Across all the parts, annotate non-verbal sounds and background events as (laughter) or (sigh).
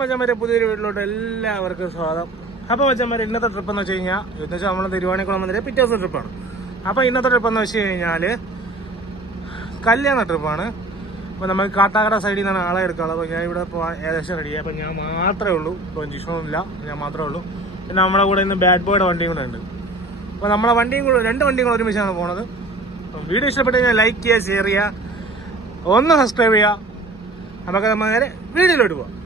മച്ചന്മാരെ പുതിയൊരു വീട്ടിലോട്ട് എല്ലാവർക്കും സ്വാഗതം. അപ്പോൾ മച്ചന്മാരെ ഇന്നത്തെ ട്രിപ്പ് എന്ന് വെച്ച് കഴിഞ്ഞാൽ എന്ന് വെച്ചാൽ നമ്മൾ തിരുവാണിക്കുളം വന്നിട്ട് പിറ്റേ ദിവസം ട്രിപ്പാണ് അപ്പോൾ ഇന്നത്തെ ട്രിപ്പ് എന്ന് വെച്ച് കഴിഞ്ഞാൽ കല്യാണ ട്രിപ്പാണ് അപ്പോൾ നമുക്ക് കാട്ടാക്കട സൈഡിൽ നിന്നാണ് ആളെ എടുക്കാനുള്ളത്. അപ്പോൾ ഞാൻ ഇവിടെ ഇപ്പോൾ ഏകദേശം റെഡി അപ്പോൾ ഞാൻ മാത്രമേ ഉള്ളൂ. ഇപ്പോൾ ജിഷൊന്നുമില്ല ഞാൻ മാത്രമേ ഉള്ളൂ. പിന്നെ നമ്മുടെ കൂടെ ഇന്ന് ബാഡ് ബോയുടെ വണ്ടിയും കൂടെ ഉണ്ട്. അപ്പോൾ നമ്മളെ വണ്ടിയും കൂടെ രണ്ട് വണ്ടിയും കൂടെ ഒരുമിച്ചാണ് പോണത്. അപ്പം വീഡിയോ ഇഷ്ടപ്പെട്ട് കഴിഞ്ഞാൽ ലൈക്ക് ചെയ്യുക ഷെയർ ചെയ്യുക. ഒന്ന് സബ്സ്ക്രൈബ് ചെയ്യുക. നമുക്ക് നമ്മൾ നേരെ വീഡിയോയിലോട്ട് അവരെ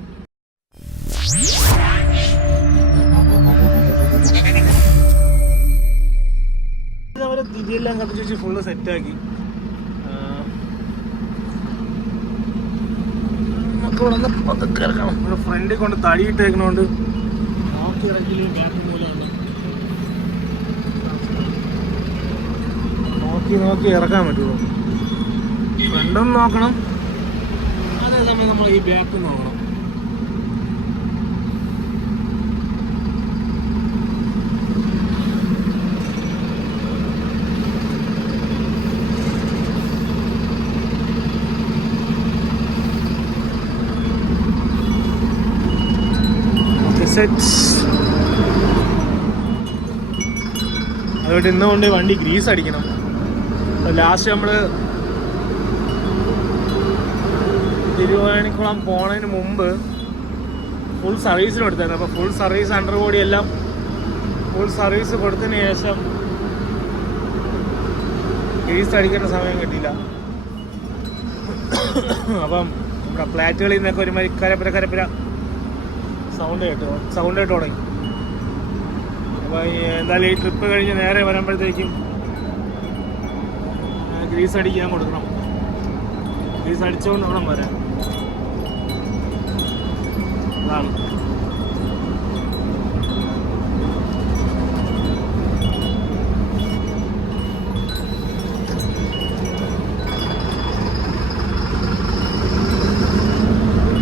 തിരിയെല്ലാം വെച്ച് ഫുള്ള് സെറ്റാക്കി നമുക്ക് ഇവിടെ നിന്ന് പതുക്കെ ഇറക്കണം ഇവിടെ ഫ്രണ്ടിൽ കൊണ്ട് തടിയിട്ടേക്കണോണ്ട് നോക്കി ഇറക്കില്ല ബാക്ക് മൂലമുണ്ട് നോക്കി നോക്കി ഇറക്കാൻ പറ്റുള്ളൂ. ഫ്രണ്ടും നോക്കണം. അതേസമയം നമ്മൾ ഈ ബാക്ക് നോക്കണം. അതുകൊണ്ട് ഇന്ന് കൊണ്ട് വണ്ടി ഗ്രീസ് അടിക്കണം. ലാസ്റ്റ് നമ്മൾ തിരുവാണിക്കുളം പോണതിന് മുമ്പ് ഫുൾ സർവീസിന് കൊടുത്തായിരുന്നു. അപ്പോൾ ഫുൾ സർവീസ് അണ്ടർ ബോഡി എല്ലാം ഫുൾ സർവീസ് കൊടുത്തതിന് ശേഷം ഗ്രീസ് അടിക്കേണ്ട സമയം കിട്ടിയില്ല. (coughs) അപ്പം നമ്മുടെ ഫ്ലാറ്റുകളിൽ നിന്നൊക്കെ ഒരുമാതിരി കരപ്പര കരപ്പര സൗണ്ട് കേട്ടു സൗണ്ട് കേട്ട് തുടങ്ങി. അപ്പോൾ എന്തായാലും ഈ ട്രിപ്പ് കഴിഞ്ഞ് നേരെ വരുമ്പോഴത്തേക്കും ഗ്രീസ് അടിക്കാൻ കൊടുക്കണം. ഗ്രീസ് അടിച്ചുകൊണ്ട് വേണം വരാം അതാണ്.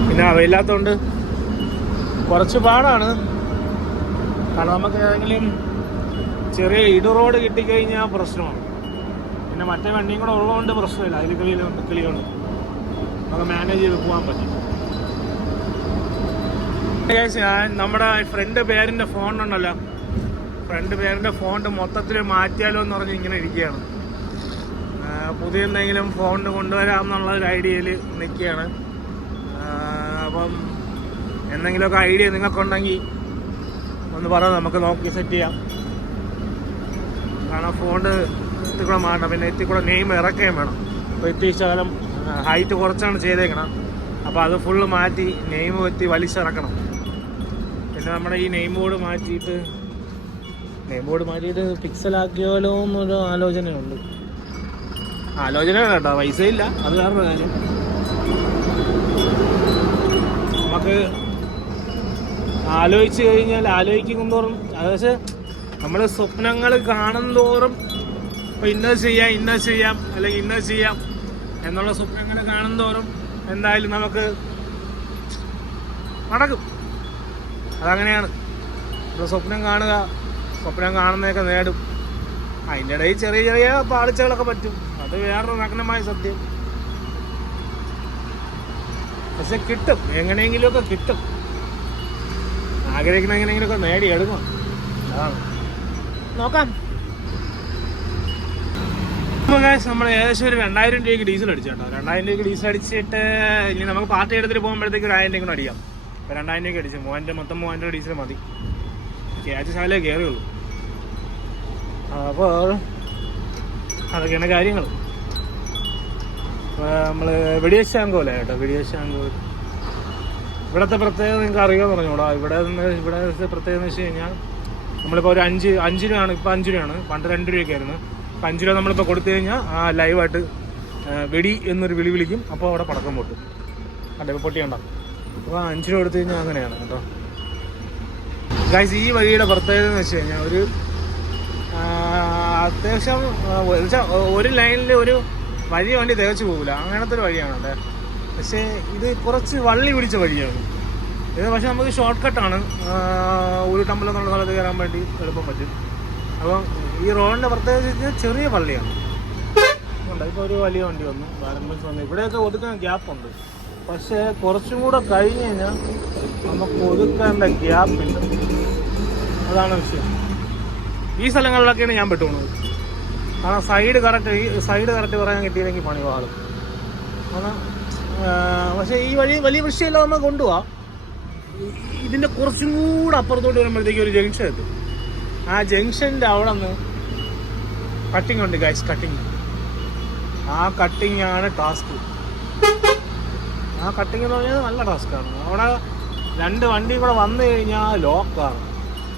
പിന്നെ അവയില്ലാത്തതുകൊണ്ട് കുറച്ച് പാടാണ്. കാരണം നമുക്ക് ഏതെങ്കിലും ചെറിയ ഇടു റോഡ് കിട്ടിക്കഴിഞ്ഞാൽ പ്രശ്നമാണ്. പിന്നെ മറ്റേ വണ്ടിയും കൂടെ ഉള്ളതുകൊണ്ട് പ്രശ്നമില്ല. അതിൽ കിളിയുണ്ട് കിളിയുണ്ട്. നമുക്ക് മാനേജ് ചെയ്ത് പോകാൻ പറ്റും. ഞാൻ നമ്മുടെ ഫ്രണ്ട് പേരിന്റെ ഫോൺ ഉണ്ടല്ലോ. ഫ്രണ്ട് പേരിന്റെ ഫോൺ മൊത്തത്തിൽ മാറ്റിയാലോ എന്ന് പറഞ്ഞ് ഇങ്ങനെ ഇരിക്കുകയാണ്. പുതിയ എന്തെങ്കിലും ഫോൺ കൊണ്ടുവരാം എന്നുള്ള ഒരു ഐഡിയയിൽ നിൽക്കുകയാണ്. അപ്പം എന്തെങ്കിലുമൊക്കെ ഐഡിയ നിങ്ങൾക്കുണ്ടെങ്കിൽ ഒന്ന് പറ നമുക്ക് നോക്കി സെറ്റ് ചെയ്യാം. കാരണം ഫോണ്ട് എത്തിക്കൂടെ മാറണം. പിന്നെ എത്തിക്കൂടെ നെയിം ഇറക്കുകയും വേണം. അപ്പോൾ എത്തി ശകലം ഹൈറ്റ് കുറച്ചാണ് ചെയ്തേക്കണം. അപ്പോൾ അത് ഫുള്ള് മാറ്റി നെയിം എത്തി വലിച്ചിറക്കണം പിന്നെ നമ്മുടെ ഈ നെയിം ബോർഡ് മാറ്റിയിട്ട് നെയിം ബോർഡ് മാറ്റിയിട്ട് പിക്സലാക്കിയാലോ എന്നൊരു ആലോചനയുണ്ട്. ആലോചന കേട്ടോ. പൈസ ഇല്ല അത് കാരണം കാര്യം. നമുക്ക് ആലോചിച്ച് കഴിഞ്ഞാൽ ആലോചിക്കും തോറും. അതായത് നമ്മൾ സ്വപ്നങ്ങൾ കാണും തോറും ഇപ്പം ഇന്നത് ചെയ്യാം ഇന്ന ചെയ്യാം അല്ലെങ്കിൽ ഇന്ന ചെയ്യാം എന്നുള്ള സ്വപ്നങ്ങൾ കാണും തോറും എന്തായാലും നമുക്ക് നടക്കും. അതങ്ങനെയാണ്. ഇപ്പോൾ സ്വപ്നം കാണുക സ്വപ്നം കാണുന്നതൊക്കെ നേടും. അതിന്റെ ഇടയിൽ ചെറിയ ചെറിയ പാളിച്ചകളൊക്കെ പറ്റും. അത് വേറൊരു നഗ്നമായ സത്യം. പക്ഷെ കിട്ടും. എങ്ങനെയെങ്കിലുമൊക്കെ കിട്ടും. ആഗ്രഹിക്കുന്ന എങ്ങനെയെങ്കിലുമൊക്കെ നേടിയെടുക്കും അതാണ്. നോക്കാം. നമ്മൾ ഏകദേശം ഒരു രണ്ടായിരം രൂപയ്ക്ക് ഡീസൽ അടിച്ചു കേട്ടോ. രണ്ടായിരം രൂപയ്ക്ക് ഡീസൽ അടിച്ചിട്ട് ഇനി നമുക്ക് പാർട്ടി എടുത്തിട്ട് പോകുമ്പോഴത്തേക്ക് ഒരു ആയിരം രൂപ അടിക്കാം. അപ്പോൾ രണ്ടായിരം രൂപയ്ക്ക് അടിച്ചു. മൂവായിരം മൊത്തം മൂവായിരം രൂപ ഡീസൽ മതി. ക്യാച്ച് ശാലേ കയറിയുള്ളൂ അപ്പോൾ അതൊക്കെയാണ് കാര്യങ്ങൾ. നമ്മൾ വെടിയശാങ്കോല കേട്ടോ. വെടിയശാങ്കോൽ ഇവിടുത്തെ പ്രത്യേകത നിങ്ങൾക്ക് അറിയാമെന്ന് പറഞ്ഞോടാ ഇവിടെ നിന്ന് ഇവിടെ പ്രത്യേകത എന്ന് വെച്ച് കഴിഞ്ഞാൽ നമ്മളിപ്പോൾ ഒരു അഞ്ച് അഞ്ച് രൂപയാണ്. ഇപ്പോൾ അഞ്ച് രൂപയാണ്. പണ്ട് രണ്ട് രൂപയൊക്കെയായിരുന്നു അപ്പം അഞ്ച് രൂപ നമ്മളിപ്പോൾ കൊടുത്തു കഴിഞ്ഞാൽ ആ ലൈവായിട്ട് വെടി എന്നൊരു വിളി വിളിക്കും. അപ്പോൾ അവിടെ പടക്കം പൊട്ടും. അല്ല ഇപ്പോൾ പൊട്ടിയണ്ട അപ്പോൾ അഞ്ച് രൂപ കൊടുത്തു കഴിഞ്ഞാൽ അങ്ങനെയാണ് കേട്ടോ. ഗൈസ് ഈ വഴിയുടെ പ്രത്യേകത എന്ന് വെച്ച് കഴിഞ്ഞാൽ ഒരു അത്യാവശ്യം ഒരു ലൈനിൽ ഒരു വഴി വണ്ടി തികച്ചു പോകില്ല അങ്ങനത്തെ ഒരു വഴിയാണ് അല്ലേ പക്ഷേ ഇത് കുറച്ച് വള്ളി പിടിച്ച വഴിയാണ്. ഇത് പക്ഷെ നമുക്ക് ഷോർട്ട് കട്ടാണ് ഉരുട്ടമ്പലം എന്നുള്ള സ്ഥലത്ത് കയറാൻ വേണ്ടി എളുപ്പം പറ്റും. അപ്പം ഈ റോഡിന്റെ പ്രത്യേകിച്ച് ചെറിയ പള്ളിയാണ്. ഉണ്ട് ഇപ്പോൾ ഒരു വലിയ വണ്ടി വന്നു ബാലൻസ് വന്നു. ഇവിടെയൊക്കെ ഒതുക്കാൻ ഗ്യാപ്പ് ഉണ്ട്. പക്ഷേ കുറച്ചും കൂടെ കഴിഞ്ഞ് കഴിഞ്ഞാൽ നമുക്ക് ഒതുക്കേണ്ട ഉണ്ട്. അതാണ് വിഷയം. ഈ സ്ഥലങ്ങളിലൊക്കെയാണ് ഞാൻ പെട്ടുപോണത്. കാരണം സൈഡ് കറക്റ്റ് ഈ സൈഡ് കറക്റ്റ് പറയാൻ കിട്ടിയില്ലെങ്കിൽ പണി വാളും. കാരണം പക്ഷേ ഈ വഴി വലിയ വൃക്ഷയെല്ലാം നമ്മൾ കൊണ്ടുപോവാം ഇതിന്റെ കുറച്ചും കൂടെ അപ്പുറത്തോട്ട് വരുമ്പോഴത്തേക്ക് ഒരു ജംഗ്ഷൻ എത്തും ആ ജംഗ്ഷന്റെ അവിടെ നിന്ന് കട്ടിങ് ഉണ്ട് ഗൈസ് കട്ടിങ് ആ കട്ടിങ് ആണ് ടാസ്ക് ആ കട്ടിങ് എന്ന് പറഞ്ഞാൽ നല്ല ടാസ്ക്കാണ് അവിടെ രണ്ട് വണ്ടി കൂടെ വന്നു കഴിഞ്ഞാൽ ലോക്കാണ്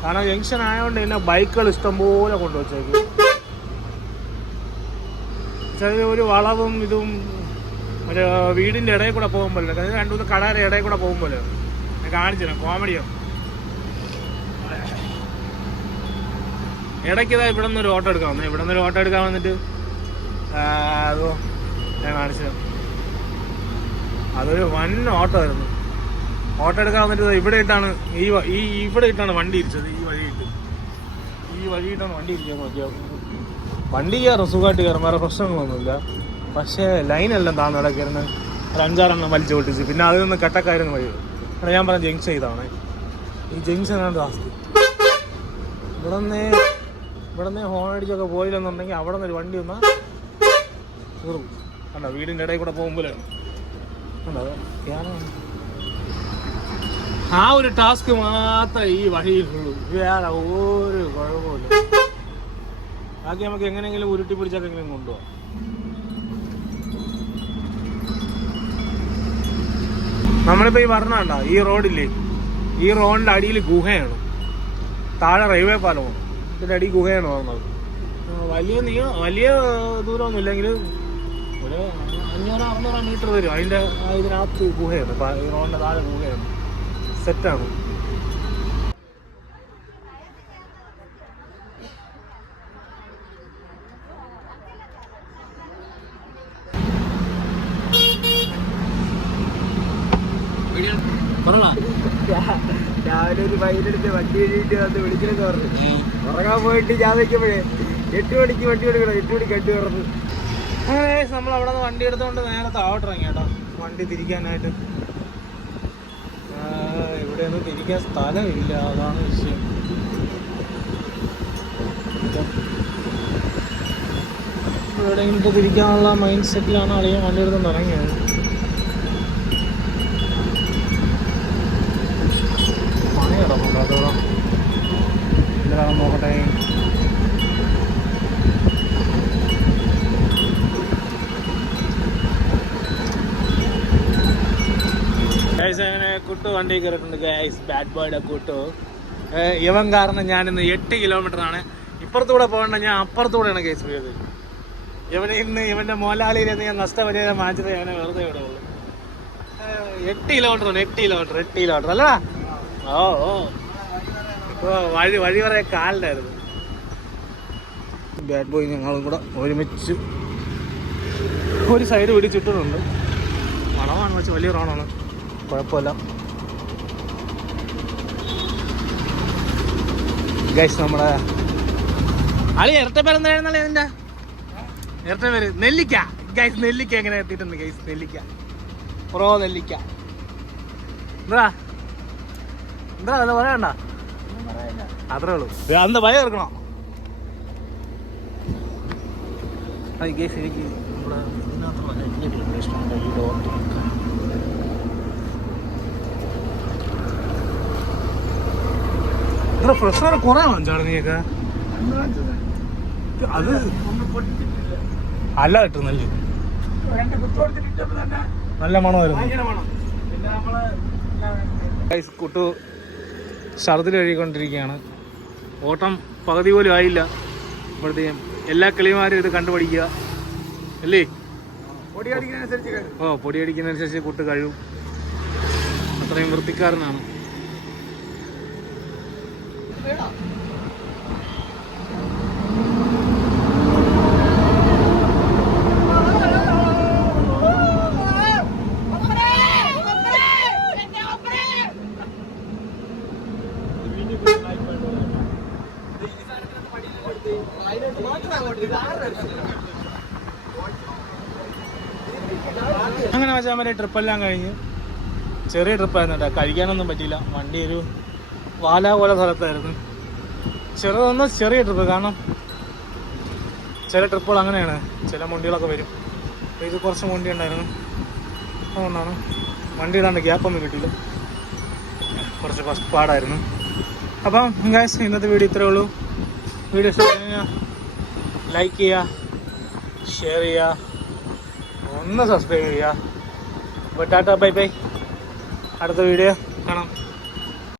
കാരണം ജംഗ്ഷൻ ആയതുകൊണ്ട് തന്നെ ബൈക്കുകൾ ഇഷ്ടംപോലെ കൊണ്ടുവച്ചേക്കും. ചെറിയ ഒരു വളവും ഇതും ഒരു വീടിന്റെ ഇടയിൽ കൂടെ പോകുമ്പോൾ രണ്ടു മൂന്ന് കടയുടെ ഇടയിൽ കൂടെ പോകുമ്പോൾ ഞാൻ കോമഡിയോ. ഇടയ്ക്ക് ഇതാ ഇവിടെ നിന്ന് ഒരു ഓട്ടോ എടുക്കാൻ വന്നു. ഇവിടെ നിന്ന് ഒരു ഓട്ടോ എടുക്കാൻ വന്നിട്ട് അതോ ഞാൻ കാണിച്ചു തരാം. അതൊരു വൻ ഓട്ടോ ആയിരുന്നു. ഓട്ടോ എടുക്കാൻ വന്നിട്ട് ഇവിടെ ഇട്ടാണ് ഈ ഈ ഇവിടെ ഇട്ടാണ് വണ്ടി ഇരിച്ചത് ഈ വഴിയിട്ട്. ഈ വഴിയിട്ടാണ് വണ്ടി ഇരിക്കാൻ വണ്ടി കയറും സുഖമായിട്ട് കയറും വേറെ പ്രശ്നങ്ങളൊന്നുമില്ല. പക്ഷേ ലൈനെല്ലാം താന്ന് കിടക്കിരുന്ന് ഒരു അഞ്ചാറെണ്ണം വലിച്ചു പൊട്ടിച്ച്. പിന്നെ അതിൽ നിന്ന് കട്ടക്കായിരുന്നു വഴി. അവിടെ ഞാൻ പറഞ്ഞ ജംഗ്ഷൻ ഇതാണ്. ഈ ജംഗ്ഷൻ ആണ് ഇവിടെ നിന്ന് ഇവിടെ നിന്ന് ഹോൺ അടിച്ചൊക്കെ പോയില്ലെന്നുണ്ടെങ്കിൽ അവിടെ നിന്ന് ഒരു വണ്ടി വന്നാൽ തീർന്നു കണ്ടോ? വീടിന്റെ ഇടയിൽ കൂടെ പോകുമ്പോഴാണ് കണ്ടോ? ആ ഒരു ടാസ്ക് മാത്രമേ ഈ വഴിയിലുള്ളൂ വേറെ ഒരു കുഴപ്പമില്ല ബാക്കി നമുക്ക് എങ്ങനെയെങ്കിലും ഉരുട്ടി പിടിച്ചൊക്കെ എങ്ങനെ കൊണ്ടുപോകാം നമ്മളിപ്പോ ഈ പറഞ്ഞണ്ട ഈ റോഡില്ലേ ഈ റോഡിന്റെ അടിയിൽ ഗുഹയാണ്. താഴെ റെയിൽവേ പാലമാണ്. ഇതിന്റെ അടി ഗുഹയാണ് പറഞ്ഞത്. വലിയ നീ വലിയ ദൂരമൊന്നും ഇല്ലെങ്കിൽ ഒരു അഞ്ഞൂറ് അറുന്നൂറ് മീറ്റർ വരും. അതിന്റെ ഇതിനകത്ത് ഗുഹയാണ് ഈ റോഡിന്റെ താഴെ ഗുഹയാണ്. സെറ്റാണ് രാവിലെ ഒരു വൈകിട്ടെടുത്ത് വണ്ടി എഴുതിയിട്ട് വന്ന് വിളിച്ചിട്ട് പറഞ്ഞു. ഉറങ്ങാൻ പോയിട്ട് ഞാൻ വെക്കുമ്പോഴേ എട്ട് മണിക്ക് വണ്ടി എടുക്കണം എട്ട് മണിക്ക് കണ്ടി പറഞ്ഞു നമ്മൾ അവിടെ നിന്ന് വണ്ടി എടുത്തോണ്ട് നേരെ ഇറങ്ങി കേട്ടോ. വണ്ടി തിരിക്കാനായിട്ട്. ആ, ഇവിടെ ഒന്നും തിരിക്കാൻ സ്ഥലമില്ല. അതാണ് വിഷയം. എവിടെയെങ്കിലും തിരിക്കാനുള്ള മൈൻഡ് സെറ്റിലാണ് അളിയൻ വണ്ടി എടുത്തോണ്ട് ഇറങ്ങിയത്. ഗൈസ് അങ്ങനെ കുട്ടു വണ്ടി കയറിയിട്ടുണ്ട് ഗൈസ് ബാഡ് ബോയുടെ കുട്ടു. ഇവൻ കാരണം ഞാൻ ഇന്ന് എട്ട് കിലോമീറ്ററാണ് ഇപ്പുറത്തൂടെ പോകേണ്ട ഞാൻ അപ്പുറത്തൂടെയാണ് കേസ് പോയത്. ഇവനെ ഇന്ന് ഇവന്റെ മോലാളിയിൽ നിന്ന് ഞാൻ നഷ്ടപരിഹാരം വാങ്ങിച്ചത് ഞാൻ വെറുതെ ഇവിടെ എട്ട് കിലോമീറ്റർ എട്ട് കിലോമീറ്റർ എട്ട് കിലോമീറ്റർ അല്ല ഓ ഓ. ഇപ്പോ വഴി വഴി പറയാ കാലിലായിരുന്നു. ബാഡ് ബോയ് ഞങ്ങളും കൂടെ ഒരുമിച്ച് ഒരു സൈഡ് പിടിച്ചിട്ടുന്നുണ്ട് വളമാണ് വെച്ച് വലിയ റോണാണ് കുഴപ്പമില്ല. ഗൈസ് നമ്മുടെ അളി ഇരട്ട പേര് എന്തായിരുന്നല്ലേ ഇതിന്റെ ഇരട്ട പേര് നെല്ലിക്ക. ഗൈസ് നെല്ലിക്ക എങ്ങനെ എത്തിയിട്ടുണ്ട് ഗൈസ് നെല്ലിക്ക. പ്രോ നെല്ലിക്ക. എന്താ? എന്താ? അത് പറയണ്ട അത്രേ ഉള്ളൂ. അന്ന് ഭയം ഇറക്കണോ ഗൈസ് എനിക്ക് നമ്മുടെ ഇതിനകത്തുള്ള നെല്ലിക്ക ഇഷ്ടമുണ്ട് ഈ ഡോർ ഇത്ര ഫ്രഷർ കുറെ വാങ്ങിച്ചാണ് നീയൊക്കെ. അത് അല്ല കിട്ടും നല്ല നല്ല മണമായിരുന്നു. കുട്ടു ഷർദിൽ കഴുകിക്കൊണ്ടിരിക്കുകയാണ് ഓട്ടം പകുതി പോലും ആയില്ല. ഇപ്പോഴത്തേക്കും എല്ലാ കിളിമാരും ഇത് കണ്ടുപഠിക്കുക. അല്ലേ. ഓ പൊടി അടിക്കുന്നതനുസരിച്ച് കുട്ട് കഴിവും അത്രയും വൃത്തിക്കാരനാണ്. അങ്ങനെ വെച്ചാൽ മറ്റേ ട്രിപ്പെല്ലാം കഴിഞ്ഞ്. ചെറിയ ട്രിപ്പായിരുന്നു കേട്ടോ കഴിക്കാനൊന്നും പറ്റിയില്ല. വണ്ടി ഒരു വാല പോലെ സ്ഥലത്തായിരുന്നു. ചെറുതൊന്നും ചെറിയ ട്രിപ്പ് കാരണം ചില ട്രിപ്പുകൾ അങ്ങനെയാണ്. ചില മുണ്ടികളൊക്കെ വരും. ഇത് കുറച്ച് മുണ്ടി ഉണ്ടായിരുന്നു. അതുകൊണ്ടാണ് വണ്ടി ഇടാണ്ട് ഗ്യാപ്പൊന്നും കിട്ടിയില്ല. കുറച്ച് ഫസ്റ്റ് പാടായിരുന്നു. അപ്പം ഗായ്സ് ഇന്നത്തെ വീഡിയോ ഇത്രയേ ഉള്ളൂ. വീഡിയോ ഇഷ്ടപ്പെട്ടു കഴിഞ്ഞാൽ ലൈക്ക് ചെയ്യുക ഷെയർ ചെയ്യുക ഒന്ന് സബ്സ്ക്രൈബ് ചെയ്യുക അപ്പോൾ ബൈ ബൈ അടുത്ത വീഡിയോ കാണാം.